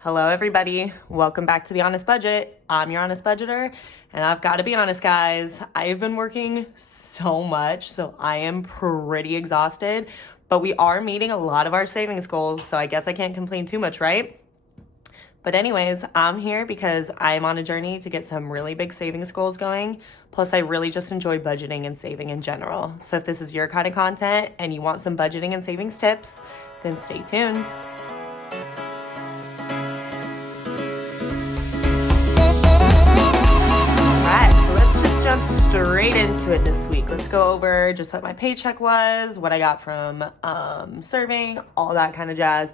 Hello, everybody. Welcome back to The Honest Budget. I'm your honest budgeter, and I've got to be honest, guys. I've been working so much, so I am pretty exhausted, but we are meeting a lot of our savings goals, so I guess I can't complain too much, right? But anyways, I'm here because I'm on a journey to get some really big savings goals going. Plus, I really just enjoy budgeting and saving in general. So if this is your kind of content and you want some budgeting and savings tips, then stay tuned. Jump straight into it this week. Let's go over just what my paycheck was, what I got from serving, all that kind of jazz.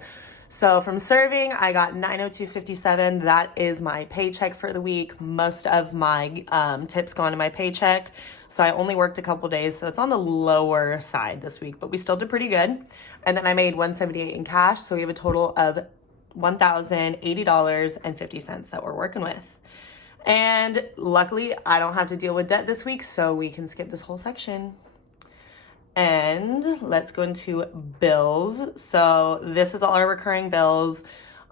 So from serving, I got $902.57. That is my paycheck for the week. Most of my tips go into my paycheck. So I only worked a couple days, so it's on the lower side this week, but we still did pretty good. And then I made $178 in cash, so we have a total of $1,080.50 that we're working with. And luckily, I don't have to deal with debt this week, so we can skip this whole section. And let's go into bills. So this is all our recurring bills.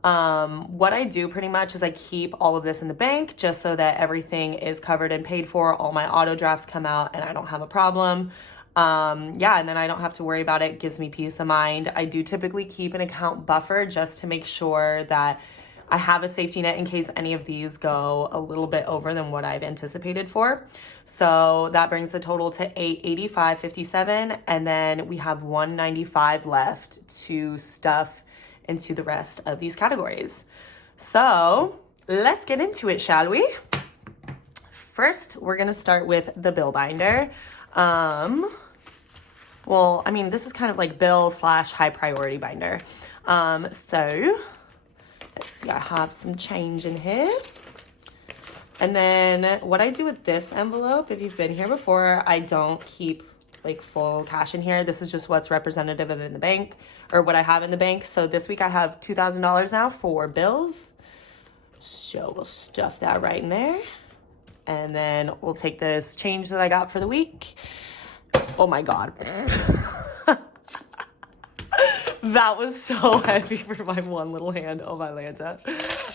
What I do pretty much is I keep all of this in the bank just so that everything is covered and paid for. All my auto drafts come out and I don't have a problem. And then I don't have to worry about it. It gives me peace of mind. I do typically keep an account buffer just to make sure that I have a safety net in case any of these go a little bit over than what I've anticipated for. So that brings the total to $885.57, and then we have $195 left to stuff into the rest of these categories. So let's get into it, shall we? First, we're gonna start with the bill binder. This is kind of like bill / high priority binder. Let's see, I have some change in here. And then what I do with this envelope, if you've been here before, I don't keep like full cash in here. This is just what's representative of in the bank or what I have in the bank. So this week I have $2,000 now for bills. So we'll stuff that right in there. And then we'll take this change that I got for the week. Oh my God. That was so heavy for my one little hand. Oh my Lanta.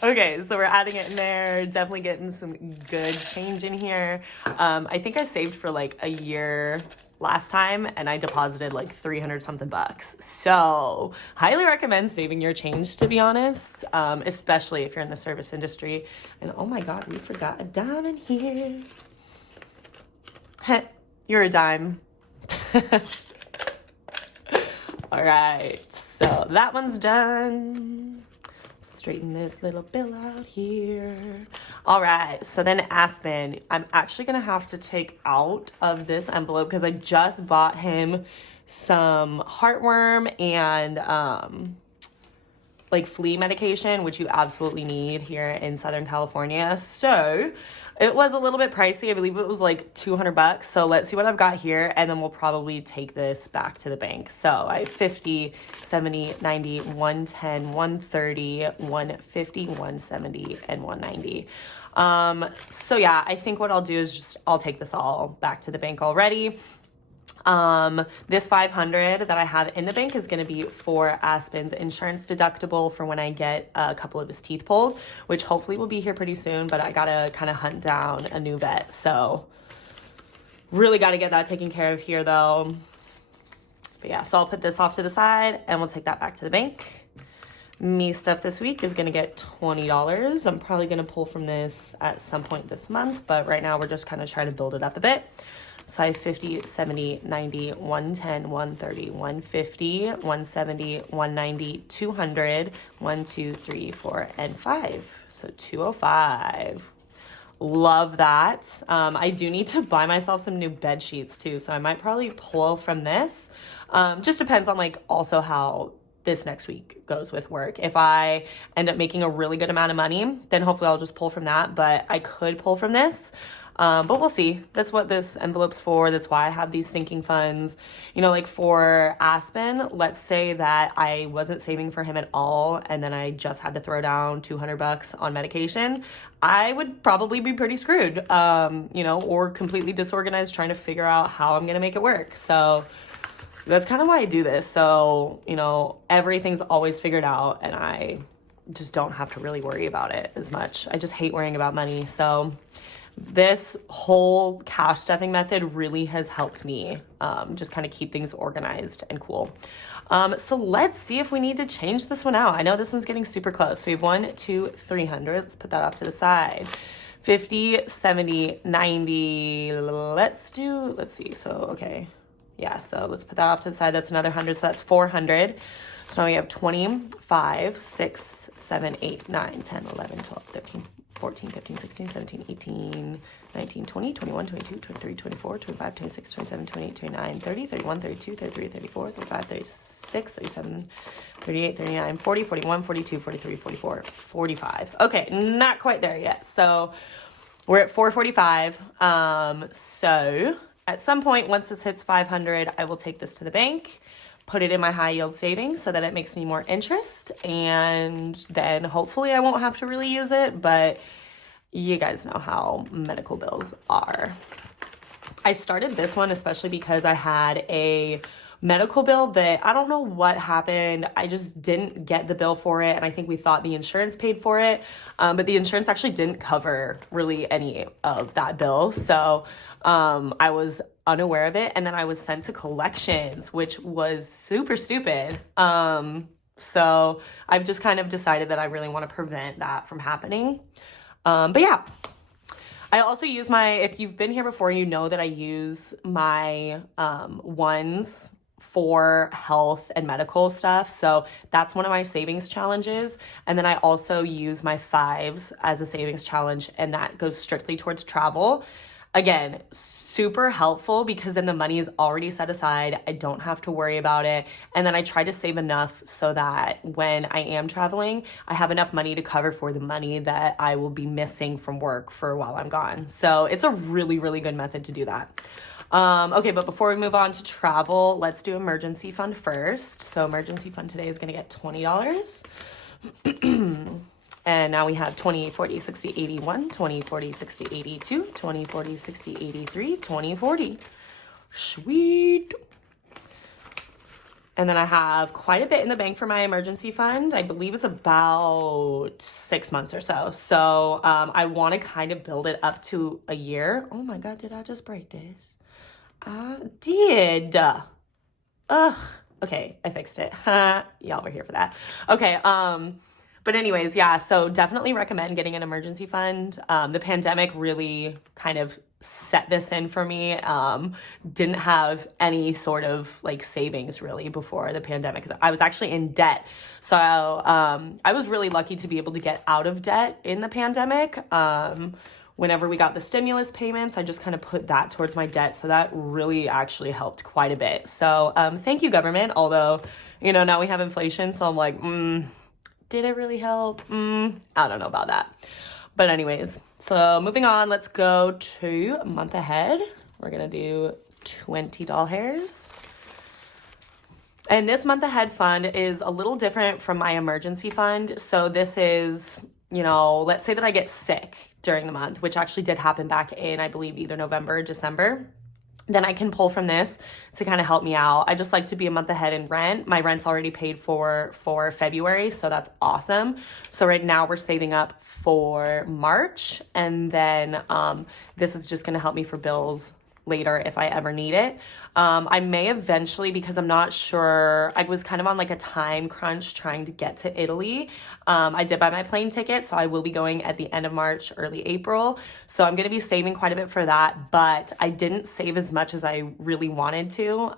Okay, so we're adding it in there. Definitely getting some good change in here. I think I saved for like a year last time and I deposited like 300 something bucks. So highly recommend saving your change, to be honest, especially if you're in the service industry. And oh my God, we forgot a dime in here. You're a dime. All right, so that one's done. Straighten this little bill out here. All right, so then Aspen, I'm actually gonna have to take out of this envelope because I just bought him some heartworm and like flea medication, which you absolutely need here in Southern California. So it was a little bit pricey. I believe it was like 200 bucks. So let's see what I've got here. And then we'll probably take this back to the bank. So I have 50, 70, 90, 110, 130, 150, 170, and 190. So yeah, I think what I'll do is I'll take this all back to the bank already. This 500 that I have in the bank is going to be for Aspen's insurance deductible for when I get a couple of his teeth pulled, which hopefully will be here pretty soon, but I got to kind of hunt down a new vet. So really got to get that taken care of here though. But yeah, so I'll put this off to the side and we'll take that back to the bank. Me stuff this week is going to get $20. I'm probably going to pull from this at some point this month, but right now we're just kind of trying to build it up a bit. So I have 50, 70, 90, 110, 130, 150, 170, 190, 200, 1, 2, 3, 4, and 5. So 205. Love that. I do need to buy myself some new bed sheets too. So I might probably pull from this. Just depends on like also how this next week goes with work. If I end up making a really good amount of money, then hopefully I'll just pull from that. But I could pull from this. But we'll see. That's what this envelope's for. That's why I have these sinking funds. You know, like for Aspen, let's say that I wasn't saving for him at all and then I just had to throw down 200 bucks on medication. I would probably be pretty screwed, or completely disorganized trying to figure out how I'm going to make it work. So that's kind of why I do this. So, everything's always figured out and I just don't have to really worry about it as much. I just hate worrying about money. So this whole cash stuffing method really has helped me just kind of keep things organized and cool. So let's see if we need to change this one out. I know this one's getting super close. So we have 1, 2, 300. Let's put that off to the side. 50, 70, 90. Let's see. So, okay. Yeah, so let's put that off to the side. That's another 100. So that's 400. So now we have 25, 6, 7, 8, 9, 10, 11, 12, 13, 14, 15, 16, 17, 18, 19, 20, 21, 22, 23, 24, 25, 26, 27, 28, 29, 30, 31, 32, 33, 34, 35, 36, 37, 38, 39, 40, 41, 42, 43, 44, 45. Okay, not quite there yet. So we're at 445. So at some point, once this hits 500, I will take this to the bank, put it in my high yield savings so that it makes me more interest, and then hopefully I won't have to really use it, but you guys know how medical bills are. I started this one especially because I had a medical bill that I don't know what happened. I just didn't get the bill for it, and I think we thought the insurance paid for it, but the insurance actually didn't cover really any of that bill. So I was unaware of it, and then I was sent to collections, which was super stupid. So I've just kind of decided that I really want to prevent that from happening. But yeah, I also use if you've been here before, you know that I use my ones for health and medical stuff. So that's one of my savings challenges. And then I also use my 5s as a savings challenge, and that goes strictly towards travel. Again, super helpful because then the money is already set aside. I don't have to worry about it. And then I try to save enough so that when I am traveling, I have enough money to cover for the money that I will be missing from work for while I'm gone. So it's a really, really good method to do that. Okay, but before we move on to travel, let's do emergency fund first. So emergency fund today is going to get $20. And now we have 20, 40, 60, 81, 20, 40, 60, 82, 20, 40, 60, 83, 20, 40. Sweet. And then I have quite a bit in the bank for my emergency fund. I believe it's about 6 months or so. So I want to kind of build it up to a year. Oh my God, did I just break this? I did. Ugh. Okay, I fixed it. Y'all were here for that. Okay, but anyways, yeah, so definitely recommend getting an emergency fund. The pandemic really kind of set this in for me. Didn't have any sort of like savings really before the pandemic because I was actually in debt. So I was really lucky to be able to get out of debt in the pandemic. Whenever we got the stimulus payments, I just kind of put that towards my debt. So that really actually helped quite a bit. So thank you, government. Although, you know, now we have inflation. So I'm like, did it really help? I don't know about that. But anyways, so moving on, let's go to month ahead. We're going to do $20. And this month ahead fund is a little different from my emergency fund. So this is, you know, let's say that I get sick during the month, which actually did happen back in, I believe, either November or December. Then I can pull from this to kind of help me out. I just like to be a month ahead in rent. My rent's already paid for February, so that's awesome. So right now we're saving up for March, and then this is just gonna help me for bills later if I ever need it. I may eventually, because I'm not sure, I was kind of on like a time crunch trying to get to Italy. I did buy my plane ticket, so I will be going at the end of March, early April. So I'm gonna be saving quite a bit for that, but I didn't save as much as I really wanted to.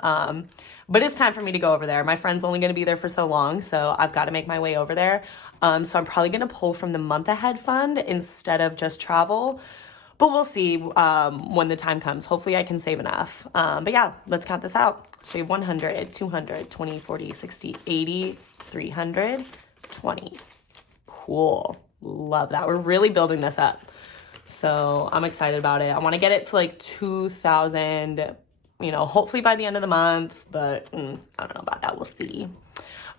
But it's time for me to go over there. My friend's only gonna be there for so long, so I've gotta make my way over there. So I'm probably gonna pull from the month ahead fund instead of just travel. But we'll see when the time comes. Hopefully I can save enough. But yeah, let's count this out. So we have 100, 200, 20, 40, 60, 80, 300, 20. Cool. Love that. We're really building this up. So I'm excited about it. I want to get it to like 2,000, you know, hopefully by the end of the month. But I don't know about that. We'll see.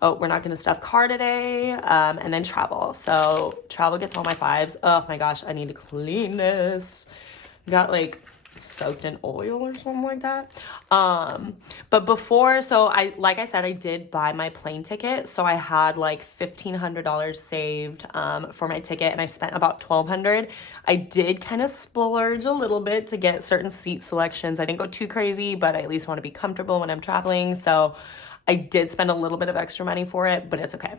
Oh, we're not going to stuff car today. And then travel. So travel gets all my 5s. Oh my gosh, I need to clean this. Got like soaked in oil or something like that. But before, so like I said, I did buy my plane ticket. So I had like $1,500 saved for my ticket, and I spent about $1,200. I did kind of splurge a little bit to get certain seat selections. I didn't go too crazy, but I at least want to be comfortable when I'm traveling. So I did spend a little bit of extra money for it, but it's okay.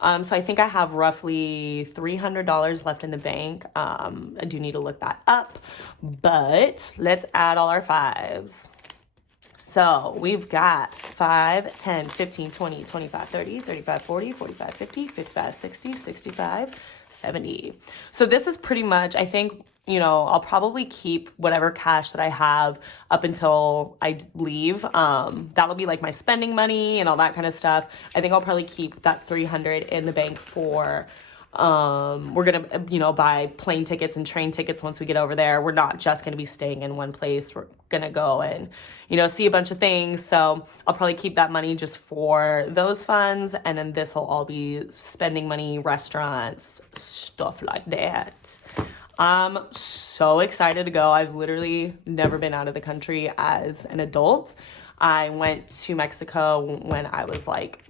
So I think I have roughly $300 left in the bank. I do need to look that up, but let's add all our fives. So we've got 5, 10, 15, 20, 25, 30, 35, 40, 45, 50, 55, 60, 65, 70. So this is pretty much, I think, you know, I'll probably keep whatever cash that I have up until I leave. That'll be like my spending money and all that kind of stuff. I think I'll probably keep that 300 in the bank for, we're gonna, you know, buy plane tickets and train tickets once we get over there. We're not just gonna be staying in one place. We're gonna go and, you know, see a bunch of things. So I'll probably keep that money just for those funds. And then this will all be spending money, restaurants, stuff like that. I'm so excited to go. I've literally never been out of the country as an adult. I went to Mexico when I was like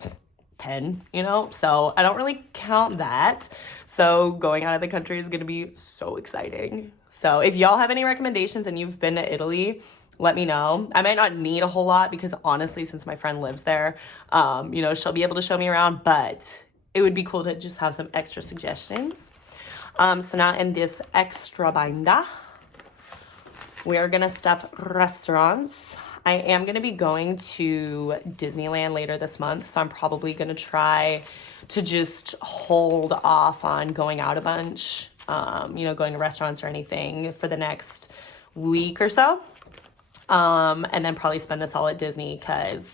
10, you know, so I don't really count that. So going out of the country is going to be so exciting. So if y'all have any recommendations and you've been to Italy, let me know. I might not need a whole lot because honestly, since my friend lives there, you know, she'll be able to show me around, but it would be cool to just have some extra suggestions. So now in this extra binder, we are gonna stuff restaurants. I am gonna be going to Disneyland later this month, so I'm probably gonna try to just hold off on going out a bunch, you know, going to restaurants or anything for the next week or so. And then probably spend this all at Disney because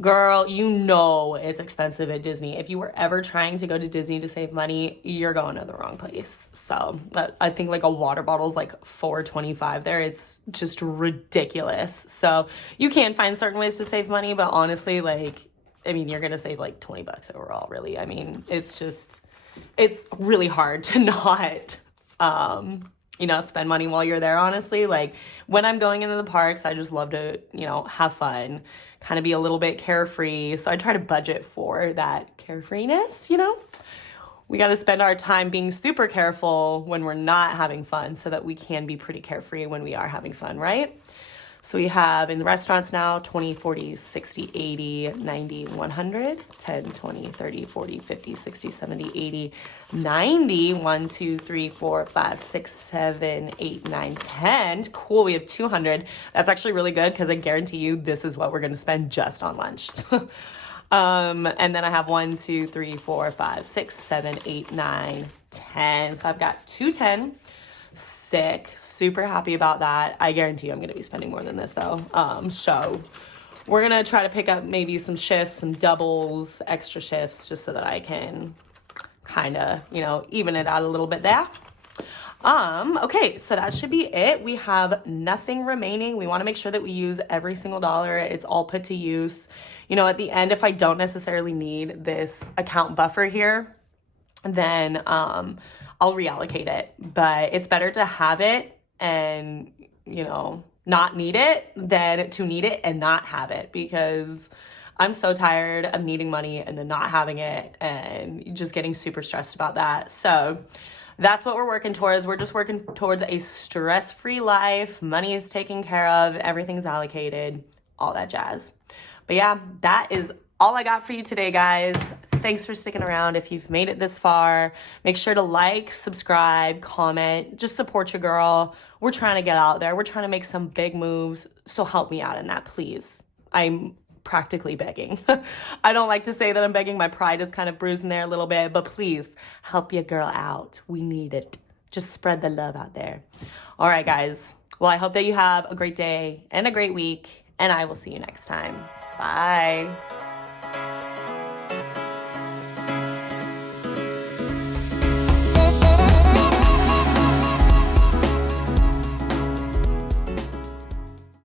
girl, you know it's expensive at Disney. If you were ever trying to go to Disney to save money, you're going to the wrong place. So I think like a water bottle is like $4.25 there. It's just ridiculous. So you can find certain ways to save money, but honestly, like, I mean, you're going to save like $20 overall, really. I mean, it's really hard to not, you know, spend money while you're there, honestly. Like when I'm going into the parks, I just love to, you know, have fun, kind of be a little bit carefree. So I try to budget for that carefreeness, you know. We got to spend our time being super careful when we're not having fun so that we can be pretty carefree when we are having fun, right? So we have in the restaurants now 20, 40, 60, 80, 90, 100, 10, 20, 30, 40, 50, 60, 70, 80, 90, 1, 2, 3, 4, 5, 6, 7, 8, 9, 10. Cool, we have 200. That's actually really good because I guarantee you this is what we're going to spend just on lunch. And then I have 1, 2, 3, 4, 5, 6, 7, 8, 9, 10. So I've got 210. Sick, super happy about that. I guarantee you I'm gonna be spending more than this though. So we're gonna try to pick up maybe some shifts, some doubles, extra shifts, just so that I can kind of, you know, even it out a little bit there. Okay, so that should be it. We have nothing remaining. We want to make sure that we use every single dollar. It's all put to use. You know, at the end, if I don't necessarily need this account buffer here, then I'll reallocate it. But it's better to have it and, you know, not need it than to need it and not have it, because I'm so tired of needing money and then not having it and just getting super stressed about that. So that's what we're working towards. We're just working towards a stress-free life. Money is taken care of. Everything's allocated, all that jazz. But yeah, that is all I got for you today, guys. Thanks for sticking around. If you've made it this far, make sure to like, subscribe, comment, just support your girl. We're trying to get out there. We're trying to make some big moves. So help me out in that, please. I'm practically begging. I don't like to say that I'm begging. My pride is kind of bruising there a little bit, but please help your girl out. We need it. Just spread the love out there. All right, guys. Well, I hope that you have a great day and a great week, and I will see you next time. Bye.